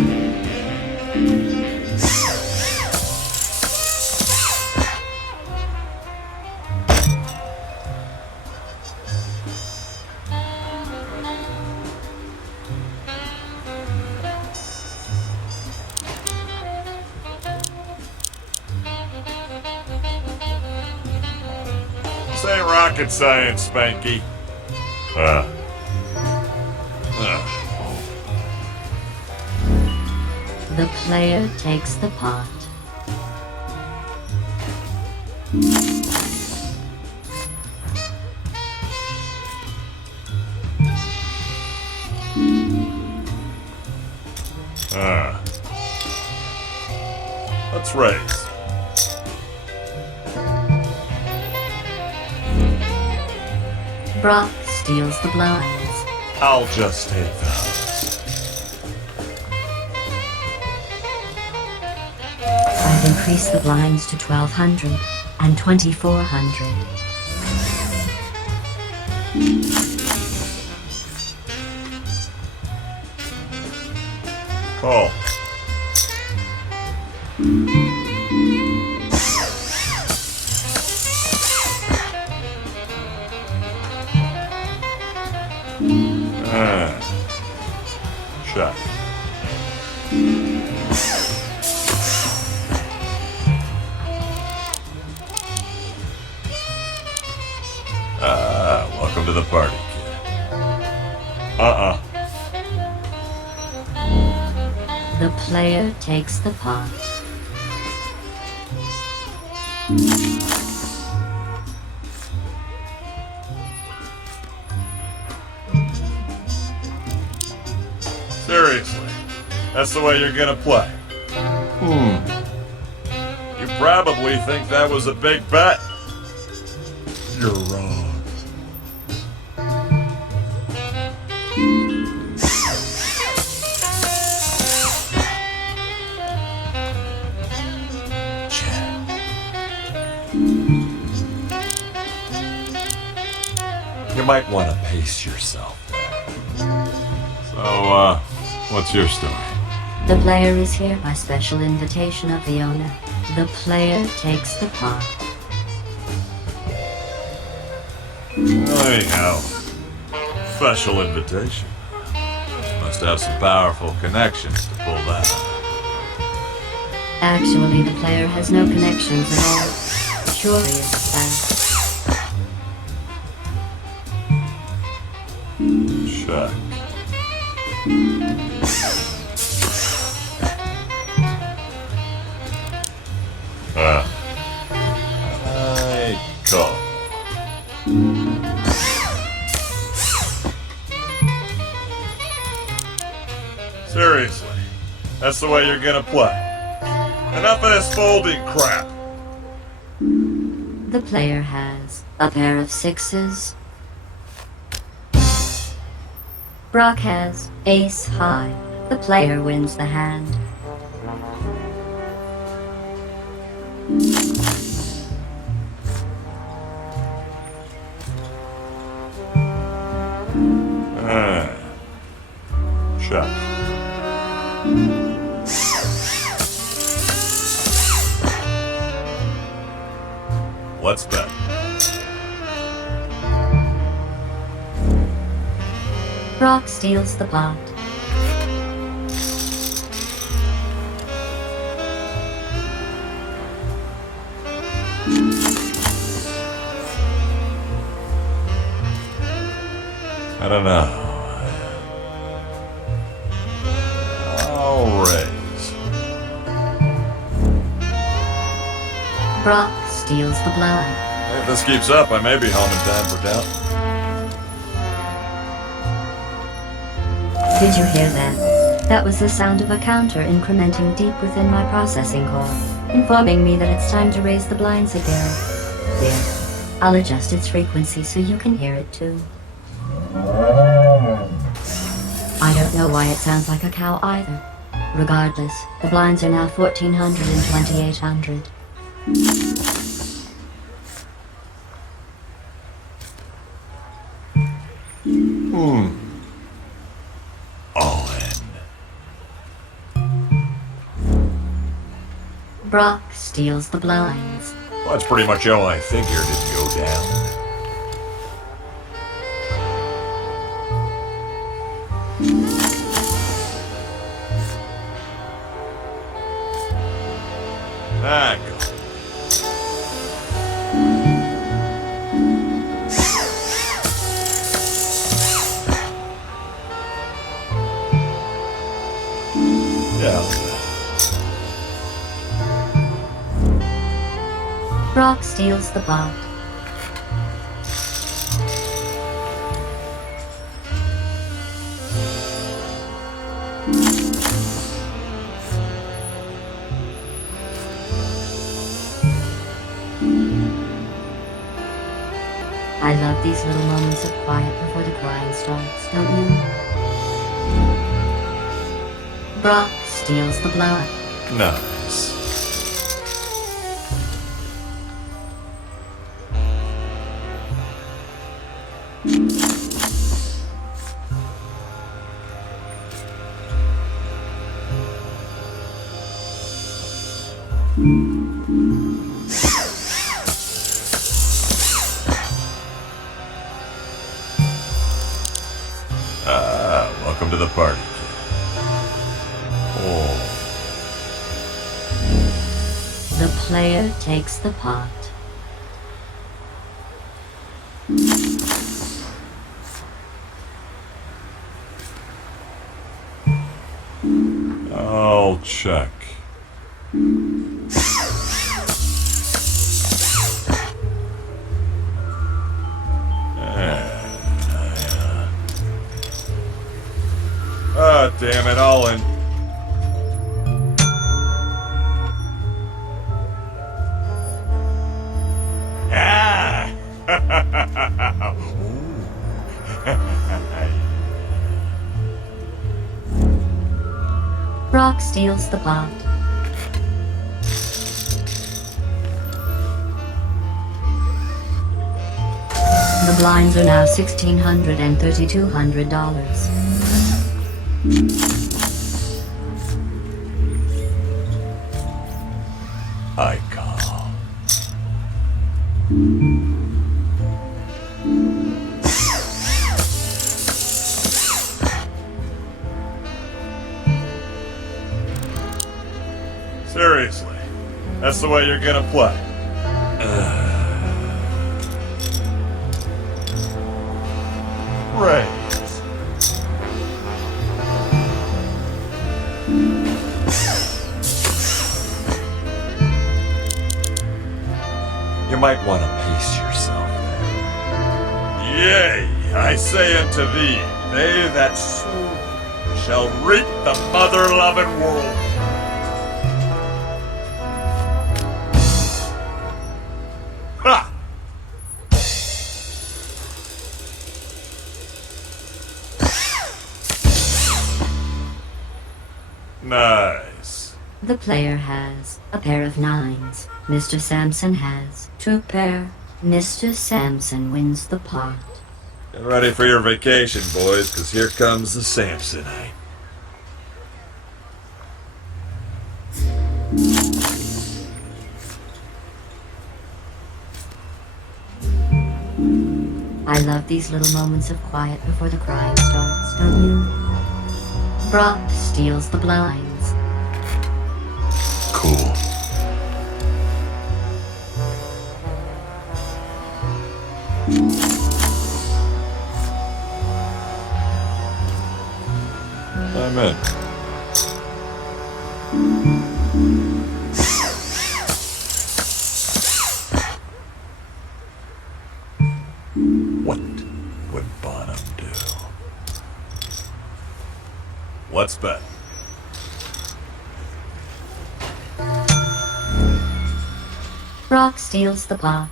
ain't rocket science, Spanky. The player takes the pot. Let's raise. Brock steals the blinds. I'll just take those. I've increased the blinds to 1,200 and 2,400. Call. Check. Welcome to the party, kid. The player takes the pot. Seriously, that's the way you're gonna play? You probably think that was a big bet. You're wrong. You might want to pace yourself there. So, what's your story? The player is here by special invitation of the owner. The player takes the pot. Anyhow, special invitation. Must have some powerful connections to pull that off. Actually, the player has no connections at all. Curious fact. Check. I call. Seriously, that's the way you're gonna play. Enough of this folding crap. The player has a pair of sixes. Brock has ace high. The player wins the hand. Check. Let's bet. Brock steals the pot. I don't know. I'll raise. Brock steals the blind. If this keeps up, I may be home in time for doubt. Did you hear that? That was the sound of a counter incrementing deep within my processing core, informing me that it's time to raise the blinds again. There. I'll adjust its frequency so you can hear it too. I don't know why it sounds like a cow either. Regardless, the blinds are now 1,400 and 2,800. All in. Brock steals the blinds. Well, that's pretty much all I figured it'd go down. Ah, go. Yeah. Brock steals the pot. I love these little moments of quiet before the crying starts, don't you? Brock steals the blood. Nice. Welcome to the party, kid. Oh. The player takes the pot. I'll check. Ah, damn it, all in. Ah! Brock steals the pot. The blinds are now $1,600 and $3,200. I call. Seriously, that's the way you're gonna play. Raise. You might want to pace yourself there. Yea, I say unto thee, they that sow shall reap the mother-loving world. Ha! Nice. The player has a pair of nines. Mr. Sampson has two pair. Mr. Sampson wins the pot. Get ready for your vacation, boys, because here comes the Samsonite. I love these little moments of quiet before the crying starts, don't you? Brock steals the blinds. Cool. I'm in. What would Bonham do? Let's bet. Brock steals the pot.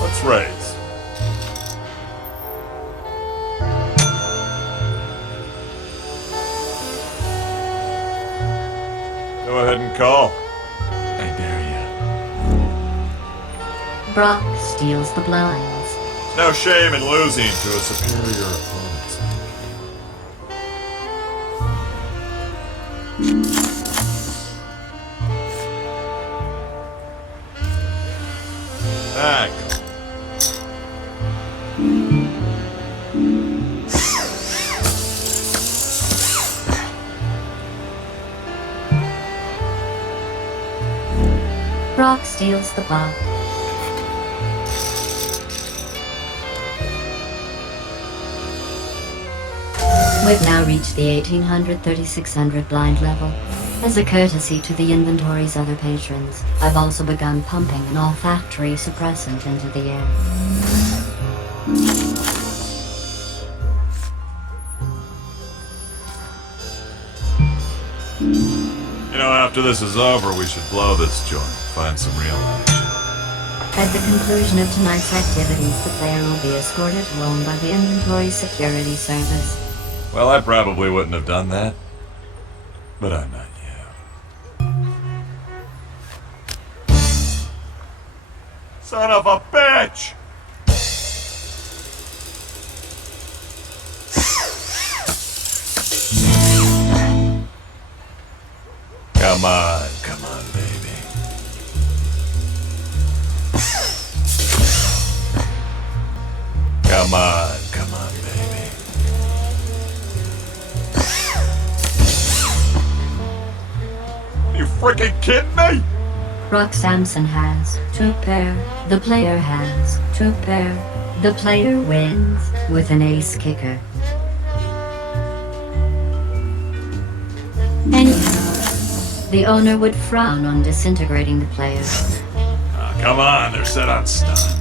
Let's raise. Go ahead and call. Brock steals the blinds. No shame in losing to a superior opponent. Ah, Brock steals the pot. We've now reached the 1800-3600 blind level. As a courtesy to the inventory's other patrons, I've also begun pumping an olfactory suppressant into the air. you know, after this is over, we should blow this joint. Find some real action. At the conclusion of tonight's activities, the player will be escorted home by the inventory security service. Well, I probably wouldn't have done that. But I'm not you. Son of a bitch! Come on, baby. Come on, baby. You freaking kidding me? Brock Samson has 2 pair. The player has 2 pair. The player wins with an ace kicker. Anyhow, the owner would frown on disintegrating the player. Oh, come on, they're set on stun.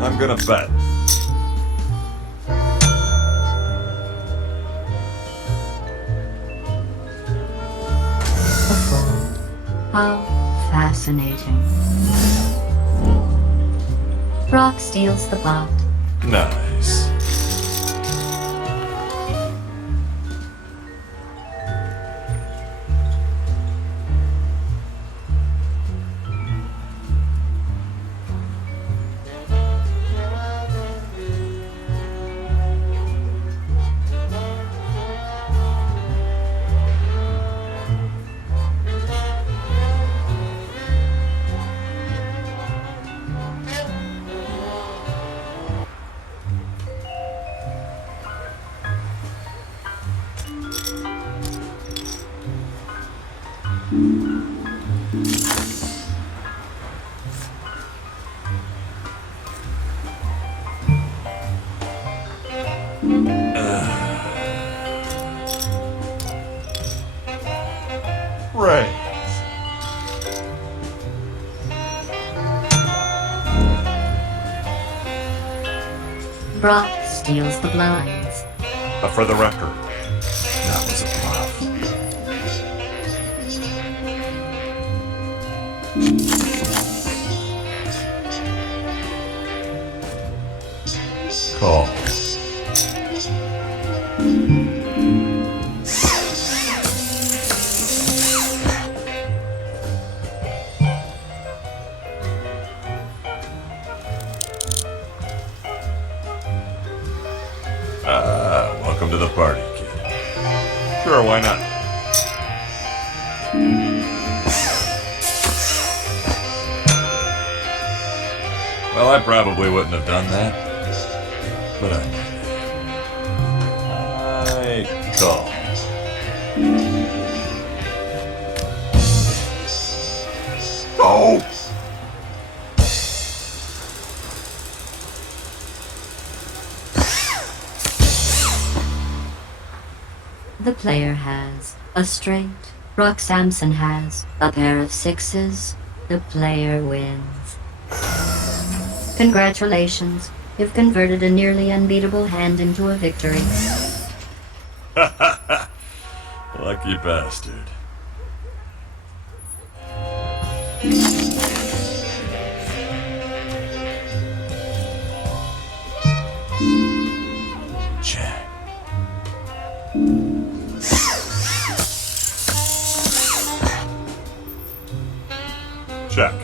I'm gonna bet. A fold. How fascinating. Brock steals the pot. Nice. Right. Brock steals the blinds. But for the record, that was a bluff. Call. Welcome to the party, kid. Sure, why not? Well, I probably wouldn't have done that. But I call. Oh! The player has a straight. Brock Samson has a pair of 6s. The player wins. Congratulations. You've converted a nearly unbeatable hand into a victory. Lucky bastard. Check.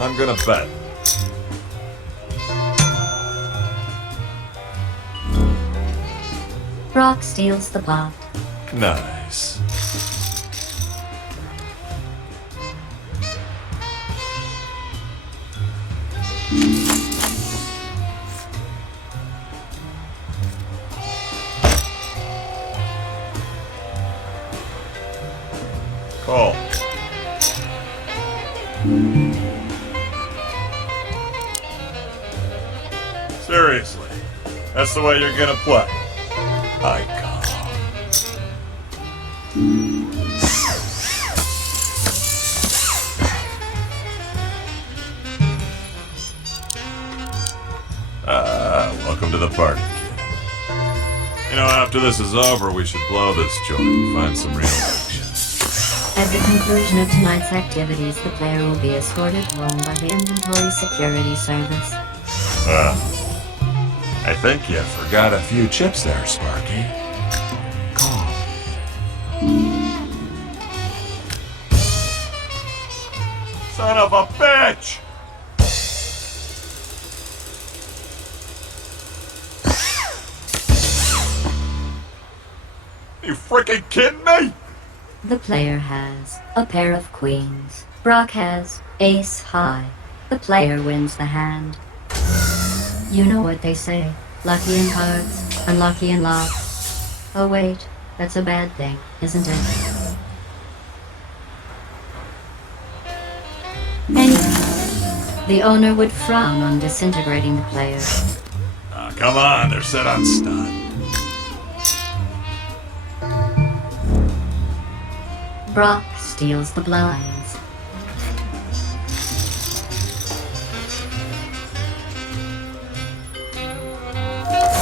I'm gonna bet. Brock steals the pot. Nice. Call. Seriously, that's the way you're gonna play. I call. Welcome to the party, kid. You know, after this is over, we should blow this joint and find some real action. At the conclusion of tonight's activities, the player will be escorted home by the Inventory Security Service. I think you forgot a few chips there, Sparky. Call. Son of a bitch! You freaking kidding me? The player has a pair of queens. Brock has ace high. The player wins the hand. You know what they say. Lucky in cards, unlucky in love. Oh wait, that's a bad thing, isn't it? Anyway, the owner would frown on disintegrating the player. Oh, come on, they're set on stud. Brock steals the blinds.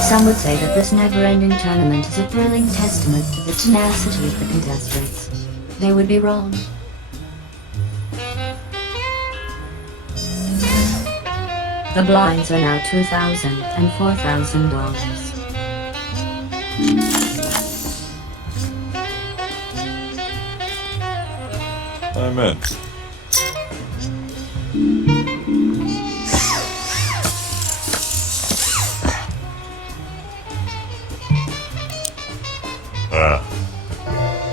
Some would say that this never-ending tournament is a thrilling testament to the tenacity of the contestants. They would be wrong. The blinds are now $2,000 and $4,000. I'm in.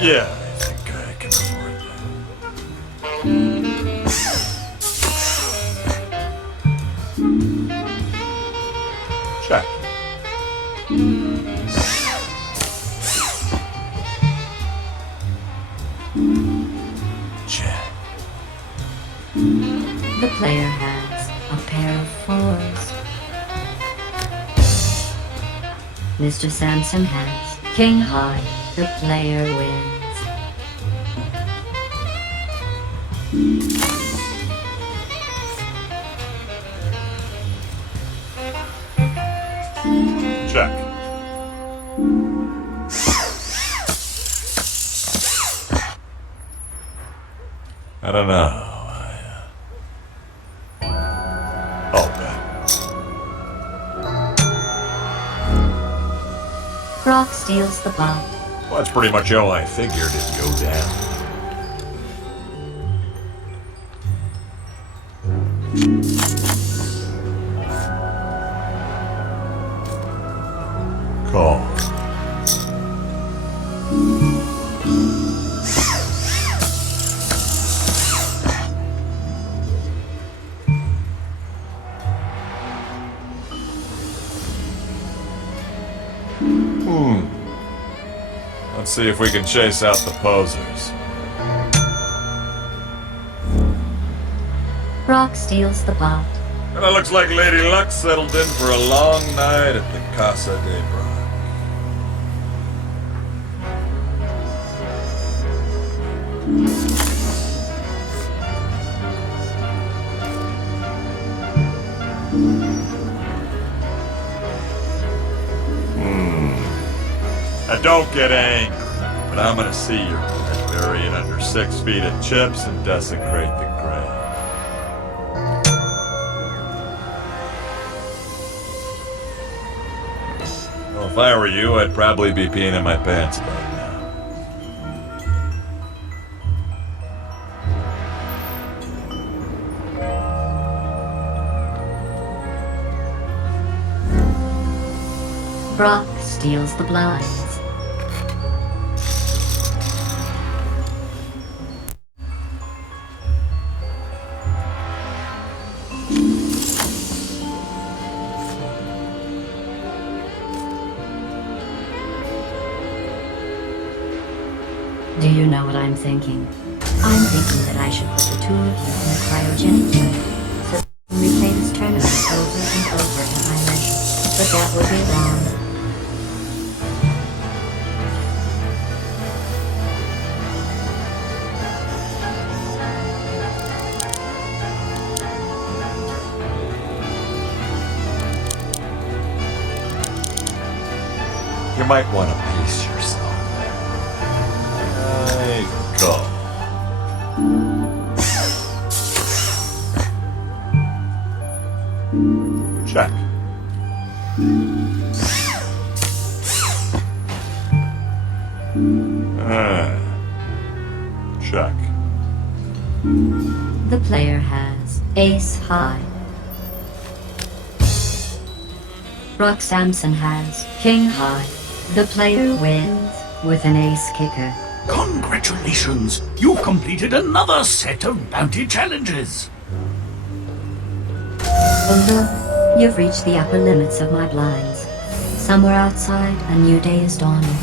Yeah, I think I can afford that. Check. Check. The player has a pair of fours. Mr. Sampson has king high. The player wins. Check. I don't know. I'll bet. Brock steals the pot. Well, that's pretty much all I figured it'd go down. Call. Let's see if we can chase out the posers. Brock steals the pot. And it looks like Lady Luck settled in for a long night at the Casa de Brock. Now don't get angry, but I'm gonna see your blood bury it under 6 feet of chips and desecrate the grave. If I were you, I'd probably be peeing in my pants about now. Brock steals the blinds. Do you know what I'm thinking? I'm thinking that I should put the two of you in a cryogenic chamber so that we play this tournament over and over at my leisure. But that would be wrong. You might want to pace yourself. Go. Check. Check. The player has ace high. Brock Sampson has king high. The player wins with an ace kicker. Congratulations! You've completed another set of bounty challenges. Although you've reached the upper limits of my blinds. Somewhere outside, a new day is dawning,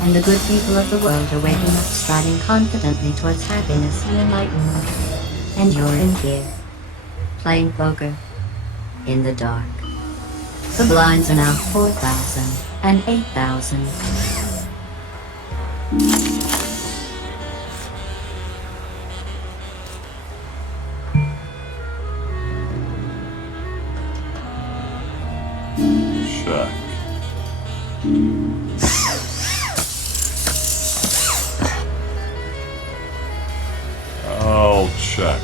and the good people of the world are waking up, striding confidently towards happiness and enlightenment. And you're in here, playing poker in the dark. The blinds are now 4,000 and 8,000. Check. I'll check.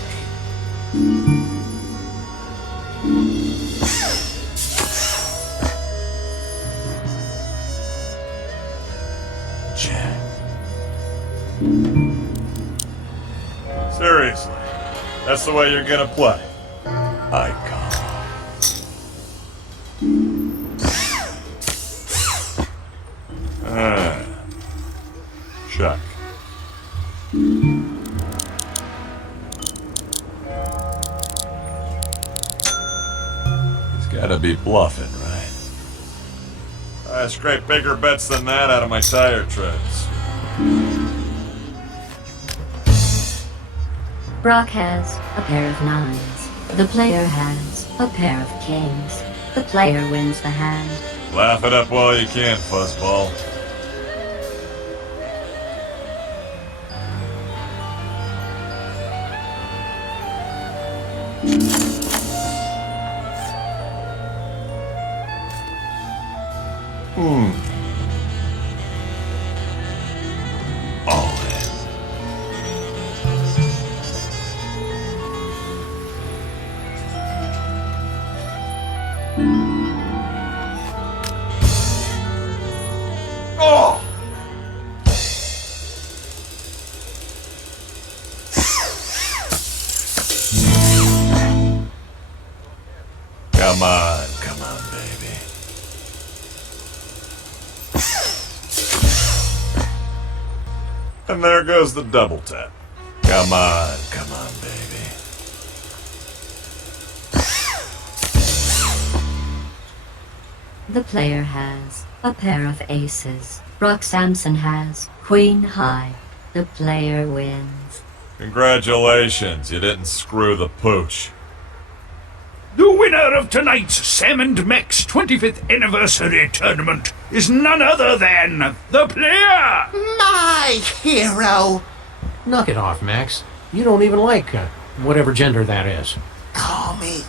Check. Seriously, that's the way you're gonna play. I come. Check. He's gotta be bluffing, right? I scrape bigger bets than that out of my tire treads. Brock has a pair of nines. The player has a pair of kings. The player wins the hand. Laugh it up while you can, fuzzball. All in. Oh! Come on, baby. And there goes the double tap. Come on, baby. The player has a pair of aces. Brock Sampson has queen high. The player wins. Congratulations, you didn't screw the pooch. The winner of tonight's Sam and Max 25th anniversary tournament is none other than the player! My hero! Knock it off, Max. You don't even like whatever gender that is. Call me